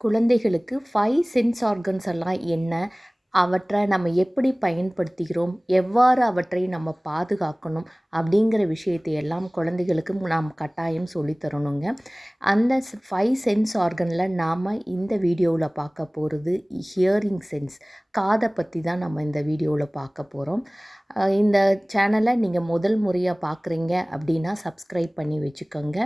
குழந்தைகளுக்கு 5 sense organs எல்லாம் என்ன, அவற்றை நம்ம எப்படி பயன்படுத்துகிறோம், எவ்வாறு அவற்றை நம்ம பாதுகாக்கணும் அப்படிங்கிற விஷயத்தை எல்லாம் குழந்தைகளுக்கு நாம் கட்டாயம் சொல்லித்தரணுங்க. அந்த 5 சென்ஸ் ஆர்கனில் நாம் இந்த வீடியோவில் பார்க்க போகிறது ஹியரிங் சென்ஸ், காதை பற்றி தான் நம்ம இந்த வீடியோவில் பார்க்க போகிறோம். இந்த சேனலை நீங்கள் முதல் முறையாக பார்க்குறீங்க அப்படின்னா சப்ஸ்கிரைப் பண்ணி வச்சுக்கோங்க.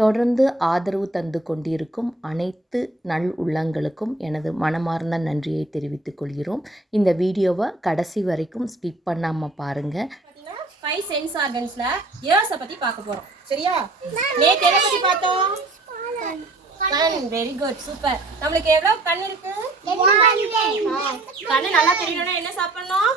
தொடர்ந்து ஆதரவு தந்து கொண்டிருக்கும் அனைத்து நல் உள்ளங்களுக்கும் எனது மனமார்ந்த நன்றியை தெரிவித்துக் கொள்கிறோம். இந்த வீடியோவை கடைசி வரைக்கும் ஸ்கிப் பண்ணாமல் பாருங்கள். 5 சென்ஸ் ஆர்கன்ஸ்ல இயர்ஸை பற்றி பார்க்க போகிறோம். சரியா? நேற்று எதை பற்றி பார்த்தோம்? கண். Very good, super. நம்மளுக்கு எவ்வளோ கண் இருக்கு? கண்ணு நல்லா தெரியணும்னா என்ன சாப்பிடணும்?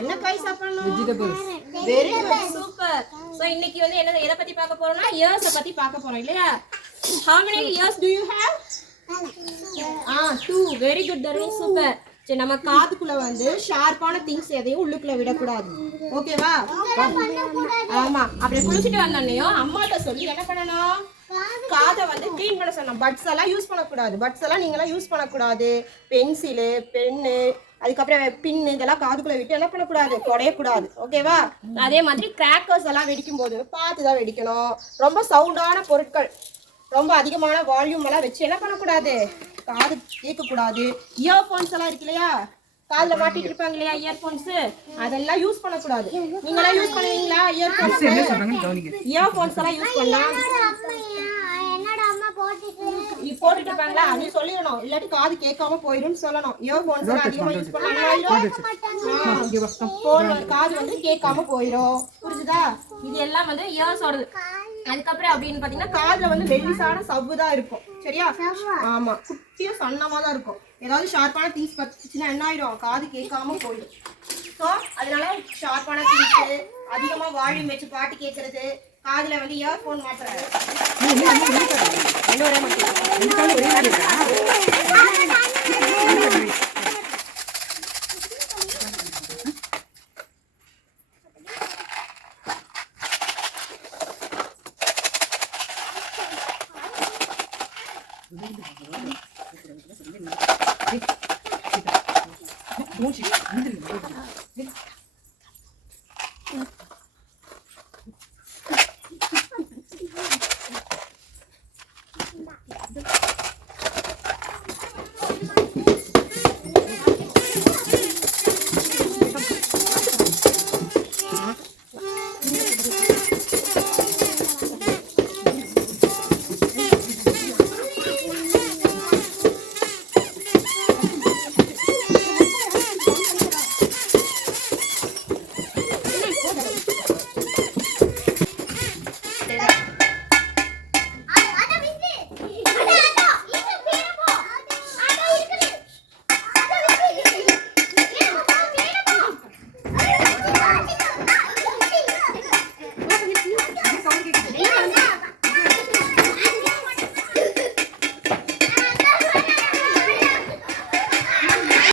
என்ன காய் சாப்பிடணும்? Vegetables. Very good, super. So இன்னைக்கு வந்து என்ன எதை பத்தி பார்க்க போறோம்னா இயர்ஸை பத்தி பார்க்க போறோம் இல்லையா? How many ears do you have? 2. Very good Tarun, super. சரி, நம்ம காதுக்குள்ள வந்து ஷார்ப்பான திங்ஸ் எதையும் உள்ளுக்குள்ள விடக்கூடாது. ஓகேவா? ஆமா. அப்படியே குளிச்சுட்டு வந்தோடனேயும் அம்மாட்ட சொல்லி என்ன பண்ணணும்? காதை வந்து க்ளீன் பண்ண சொன்னோம். பட்ஸ் எல்லாம் யூஸ் பண்ணக்கூடாது. பட்ஸ் எல்லாம் நீங்களாம் யூஸ் பண்ணக்கூடாது. பென்சிலு, பென்னு, அதுக்கப்புறம் பின்னு இதெல்லாம் காதுக்குள்ள விட்டு என்ன பண்ணக்கூடாது? குடையக்கூடாது. ஓகேவா? அதே மாதிரி கிராக்கர்ஸ் எல்லாம் வெடிக்கும் போது பார்த்து தான் வெடிக்கணும். ரொம்ப சவுண்டான பொருட்கள், ரொம்ப அதிகமான வால்யூம் எல்லாம் வச்சு என்ன பண்ணக்கூடாது? காது கேட்கக்கூடாது. இயர்ஃபோன்ஸ் எல்லாம் இருக்கு இல்லையா, காதில் மாட்டிட்டு இருப்பாங்க இல்லையா இயர்ஃபோன்ஸ், அதெல்லாம் யூஸ் பண்ணக்கூடாது. நீங்களாம் யூஸ் பண்ணுவீங்களா இயர்ஃபோன்ஸ்? இயர்ஃபோன்ஸ் எல்லாம் யூஸ் பண்ணலாம். போட்டுட்டு இருப்பாங்களா, நீ சொல்லிடணும், இல்லாட்டி காது கேட்காம போயிடும் சொல்லணும். இயர்ஃபோன்ஸ் அதிகமா யூஸ் பண்ணாலும் காது வந்து கேட்காம போயிடும். புரிஞ்சுதா? இது எல்லாம் வந்து இயர்ஸோடது. அதுக்கப்புறம் அப்படின்னு பாத்தீங்கன்னா காதுல வந்து மெல்லிசான சவ்வு தான் இருக்கும். சரியா? ஆமா, குட்டியும் சன்னமா தான் இருக்கும். ஏதாவது ஷார்ப்பான திங்ஸ் பத்துச்சுன்னா என்ன ஆயிடும்? காது கேட்காம போயிடும். ஸோ அதனால ஷார்ப்பான திங்ஸ், அதிகமா வால்யூம் வச்சு பாட்டு கேட்கறது, காதுல வந்து இயர்ஃபோன் மாட்டுறது